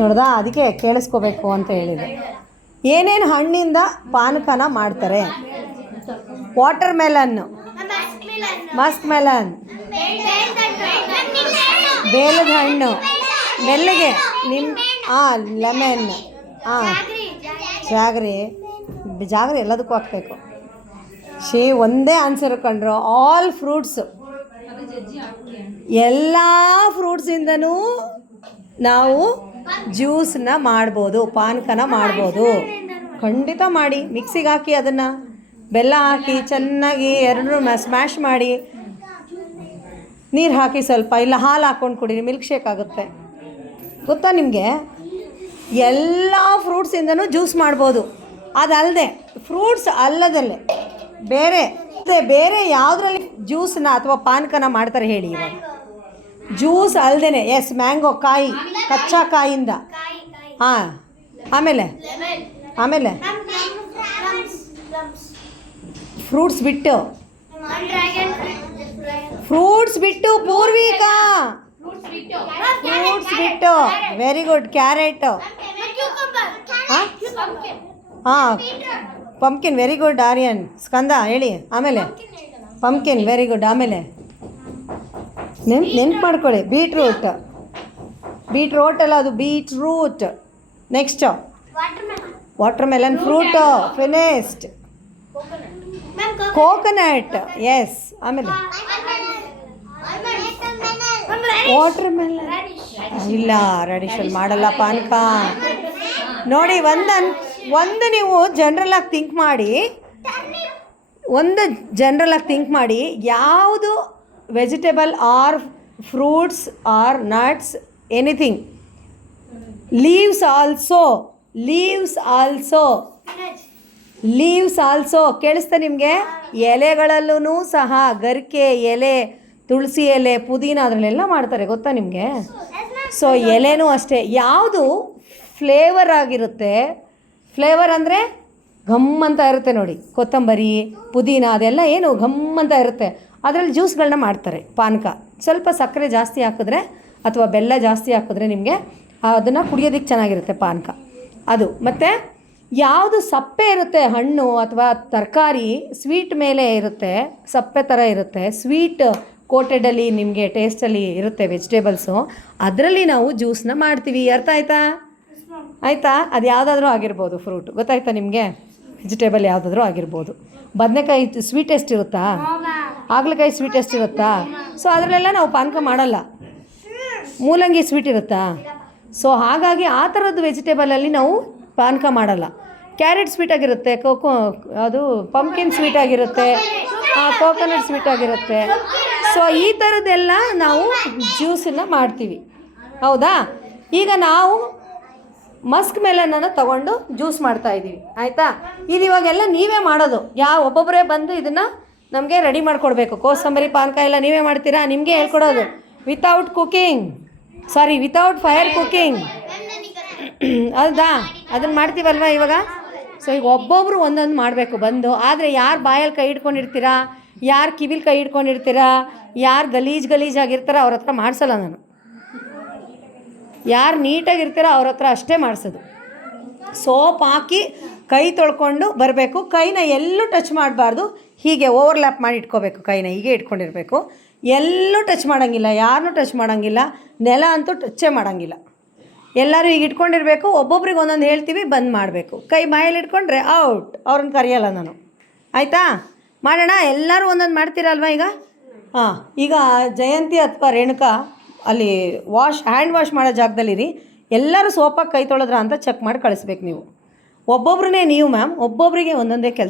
ನೋಡ್ದಾ, ಅದಕ್ಕೆ ಕೇಳಿಸ್ಕೋಬೇಕು ಅಂತ ಹೇಳಿದೆ. ಏನೇನು ಹಣ್ಣಿಂದ ಪಾನಕನ ಮಾಡ್ತಾರೆ? ವಾಟರ್ ಮೆಲನ್ನು, ಮಸ್ಕ್ ಮೆಲನ್, ಬೇಲದ ಹಣ್ಣು, ಮೆಲ್ಲಿಗೆ ಲೆಮನ್, ಜಾಗ್ರಿ ಎಲ್ಲದಕ್ಕೂ ಹಾಕ್ಬೇಕು. ಒಂದೇ ಆನ್ಸರ್ ಕಂಡ್ರು. ಆಲ್ ಫ್ರೂಟ್ಸು, ಎಲ್ಲ ಫ್ರೂಟ್ಸಿಂದನೂ ನಾವು ಜ್ಯೂಸನ್ನ ಮಾಡ್ಬೋದು, ಪಾನಕನ ಮಾಡ್ಬೋದು. ಖಂಡಿತ ಮಾಡಿ. ಮಿಕ್ಸಿಗೆ ಹಾಕಿ ಅದನ್ನು ಬೆಲ್ಲ ಹಾಕಿ ಚೆನ್ನಾಗಿ ಎರಡನ್ನೂ ಸ್ಮ್ಯಾಶ್ ಮಾಡಿ ನೀರು ಹಾಕಿ ಸ್ವಲ್ಪ, ಇಲ್ಲ ಹಾಲು ಹಾಕ್ಕೊಂಡು ಕುಡೀರಿ, ಮಿಲ್ಕ್ ಶೇಕ್ ಆಗುತ್ತೆ. ಗೊತ್ತಾ ನಿಮಗೆ? ಎಲ್ಲ ಫ್ರೂಟ್ಸಿಂದನೂ ಜ್ಯೂಸ್ ಮಾಡ್ಬೋದು. ಅದಲ್ಲದೆ ಫ್ರೂಟ್ಸ್ ಅಲ್ಲದಲ್ಲೇ ಬೇರೆ ಯಾವುದರಲ್ಲಿ ಜ್ಯೂಸನ್ನ ಅಥವಾ ಪಾನಕನ ಮಾಡ್ತಾರೆ ಹೇಳಿ ಇವಾಗ? ಜ್ಯೂಸ್ ಅಲ್ಲದೇ, ಎಸ್, ಮ್ಯಾಂಗೋ, ಕಾಯಿ, ಕಚ್ಚಾ ಕಾಯಿಂದ. ಆಮೇಲೆ ಫ್ರೂಟ್ಸ್ ಬಿಟ್ಟು ಪೂರ್ವಿಕಾ, ಫ್ರೂಟ್ಸ್ ಬಿಟ್ಟು very good. Carrot, pumpkin, very good. Aryan, Skanda ಹೇಳಿ. ಆಮೇಲೆ ಪಂಪ್ಕಿನ್, ವೆರಿ ಗುಡ್. ಆಮೇಲೆ ನೆನ್ಪು ಮಾಡ್ಕೊಳ್ಳಿ. ಬೀಟ್ರೂಟ್ ಅಲ್ಲ, ಅದು beetroot. Next watermelon, fruit, finished. Coconut, yes. ಆಮೇಲೆ ವಾಟರ್ ಮೆಲನ್ ಇಲ್ಲ, ರೆಡಿಶಲ್ಲಿ ಮಾಡಲ್ಲ ಪಾನಕ. ನೋಡಿ, ಒಂದು ನೀವು ಜನರಲಾಗಿ ಥಿಂಕ್ ಮಾಡಿ, ಯಾವುದು vegetable or fruits or nuts, anything, leaves also ಕೇಳಿಸ್ತಾ ನಿಮಗೆ? ಎಲೆಗಳಲ್ಲೂ ಸಹ ಗರಿಕೆ ಎಲೆ, ತುಳಸಿ ಎಲೆ, ಪುದೀನ, ಅದರಲ್ಲೆಲ್ಲ ಮಾಡ್ತಾರೆ. ಗೊತ್ತಾ ನಿಮಗೆ? ಸೊ ಎಲೆನೂ ಅಷ್ಟೇ. ಯಾವುದು ಫ್ಲೇವರ್ ಆಗಿರುತ್ತೆ, ಫ್ಲೇವರ್ ಅಂದರೆ ಘಮ್ ಅಂತ ಇರುತ್ತೆ ನೋಡಿ. ಕೊತ್ತಂಬರಿ, ಪುದೀನ, ಅದೆಲ್ಲ ಏನು ಘಮ್ ಅಂತ ಇರುತ್ತೆ. ಅದರಲ್ಲಿ ಜ್ಯೂಸ್ಗಳನ್ನ ಮಾಡ್ತಾರೆ. ಪಾನಕ ಸ್ವಲ್ಪ ಸಕ್ಕರೆ ಜಾಸ್ತಿ ಹಾಕಿದ್ರೆ ಅಥವಾ ಬೆಲ್ಲ ಜಾಸ್ತಿ ಹಾಕಿದ್ರೆ ನಿಮಗೆ ಅದನ್ನು ಕುಡಿಯೋದಕ್ಕೆ ಚೆನ್ನಾಗಿರುತ್ತೆ ಪಾನಕ ಅದು. ಮತ್ತು ಯಾವುದು ಸಪ್ಪೆ ಇರುತ್ತೆ, ಹಣ್ಣು ಅಥವಾ ತರಕಾರಿ ಸ್ವೀಟ್ ಮೇಲೆ ಇರುತ್ತೆ, ಸಪ್ಪೆ ಥರ ಇರುತ್ತೆ, ಸ್ವೀಟ್ ಕೋಟೆಡಲ್ಲಿ ನಿಮಗೆ ಟೇಸ್ಟಲ್ಲಿ ಇರುತ್ತೆ ವೆಜಿಟೇಬಲ್ಸು, ಅದರಲ್ಲಿ ನಾವು ಜ್ಯೂಸನ್ನ ಮಾಡ್ತೀವಿ. ಅರ್ಥ ಆಯಿತಾ? ಅದು ಯಾವುದಾದ್ರೂ ಆಗಿರ್ಬೋದು ಫ್ರೂಟ್. ಗೊತ್ತಾಯ್ತಾ ನಿಮಗೆ? ವೆಜಿಟೇಬಲ್ ಯಾವುದಾದ್ರೂ ಆಗಿರ್ಬೋದು. ಬದನೆಕಾಯಿ ಸ್ವೀಟೆಸ್ಟ್ ಇರುತ್ತಾ? ಹಾಗಲಕಾಯಿ ಸ್ವೀಟೆಸ್ಟ್ ಇರುತ್ತಾ? ಸೊ ಅದರಲ್ಲೆಲ್ಲ ನಾವು ಪಾನಕ ಮಾಡಲ್ಲ. ಮೂಲಂಗಿ ಸ್ವೀಟ್ ಇರುತ್ತಾ? ಸೊ ಹಾಗಾಗಿ ಆ ಥರದ್ದು ವೆಜಿಟೇಬಲಲ್ಲಿ ನಾವು ಪಾನಕ ಮಾಡಲ್ಲ. ಕ್ಯಾರೆಟ್ ಸ್ವೀಟಾಗಿರುತ್ತೆ, ಅದು ಪಂಪ್ಕಿನ್ ಸ್ವೀಟಾಗಿರುತ್ತೆ, ಕೋಕೋನಟ್ ಸ್ವೀಟಾಗಿರುತ್ತೆ. ಸೊ ಈ ಥರದ್ದೆಲ್ಲ ನಾವು ಜ್ಯೂಸನ್ನು ಮಾಡ್ತೀವಿ. ಹೌದಾ? ಈಗ ನಾವು ಮಸ್ಕ್ ಮೆಲನನ್ನು ತೊಗೊಂಡು ಜ್ಯೂಸ್ ಮಾಡ್ತಾಯಿದ್ದೀವಿ. ಆಯಿತಾ? ಇದು ಇವಾಗೆಲ್ಲ ನೀವೇ ಮಾಡೋದು. ಒಬ್ಬೊಬ್ಬರೇ ಬಂದು ಇದನ್ನು ನಮಗೆ ರೆಡಿ ಮಾಡಿಕೊಡ್ಬೇಕು. ಕೋಸಂಬರಿ ಪಾನಕ ಎಲ್ಲ ನೀವೇ ಮಾಡ್ತೀರಾ? ನಿಮಗೆ ಹೇಳ್ಕೊಡೋದು. Without fire cooking. ಹೌದಾ? ಅದನ್ನು ಮಾಡ್ತೀವಲ್ವ ಇವಾಗ? ಸೊ ಈಗ ಒಬ್ಬೊಬ್ಬರು ಒಂದೊಂದು ಮಾಡಬೇಕು ಬಂದು. ಆದರೆ ಯಾರು ಬಾಯಲ್ಲಿ ಕೈ ಹಿಡ್ಕೊಂಡಿರ್ತೀರಾ, ಯಾರು ಕಿವಿಲಿ ಕೈ ಹಿಡ್ಕೊಂಡಿರ್ತೀರಾ, ಯಾರು ಗಲೀಜಾಗಿರ್ತಾರೋ ಅವ್ರ ಹತ್ರ ಮಾಡಿಸಲ್ಲ ನಾನು. ಯಾರು ನೀಟಾಗಿರ್ತೀರೋ ಅವ್ರ ಹತ್ರ ಅಷ್ಟೇ ಮಾಡಿಸೋದು. ಸೋಪ್ ಹಾಕಿ ಕೈ ತೊಳ್ಕೊಂಡು ಬರಬೇಕು. ಕೈನ ಎಲ್ಲೂ ಟಚ್ ಮಾಡಬಾರ್ದು. ಹೀಗೆ ಓವರ್ಲ್ಯಾಪ್ ಮಾಡಿ ಇಟ್ಕೋಬೇಕು. ಕೈನ ಹೀಗೆ ಇಟ್ಕೊಂಡಿರಬೇಕು. ಎಲ್ಲೂ ಟಚ್ ಮಾಡೋಂಗಿಲ್ಲ, ಯಾರನ್ನೂ ಟಚ್ ಮಾಡೋಂಗಿಲ್ಲ. ನೆಲ ಅಂತೂ ಟಚ್ಚೇ ಮಾಡೋಂಗಿಲ್ಲ. ಎಲ್ಲರೂ ಈಗ ಇಟ್ಕೊಂಡಿರಬೇಕು. ಒಬ್ಬೊಬ್ರಿಗೆ ಒಂದೊಂದು ಹೇಳ್ತೀವಿ, ಬಂದ್ ಮಾಡಬೇಕು. ಕೈ ಬಾಯಲ್ಲಿ ಇಟ್ಕೊಂಡ್ರೆ ಔಟ್. ಅವ್ರನ್ನ ಕರೆಯಲ್ಲ ನಾನು. ಆಯಿತಾ? ಮಾಡೋಣ. ಎಲ್ಲರೂ ಒಂದೊಂದು ಮಾಡ್ತೀರಲ್ವ ಈಗ? ಈಗ ಜಯಂತಿ ಅಥವಾ ರೇಣುಕಾ ಅಲ್ಲಿ ಹ್ಯಾಂಡ್ ವಾಶ್ ಮಾಡೋ ಜಾಗದಲ್ಲಿರಿ. ಎಲ್ಲರೂ ಸೋಪಾಗಿ ಕೈ ತೊಳೆದ್ರ ಅಂತ ಚೆಕ್ ಮಾಡಿ ಕಳಿಸ್ಬೇಕು ನೀವು. ಒಬ್ಬೊಬ್ಬರನ್ನೇ ನೀವು ಮ್ಯಾಮ್, ಒಬ್ಬೊಬ್ಬರಿಗೆ ಒಂದೊಂದೇ ಕೆಲಸ.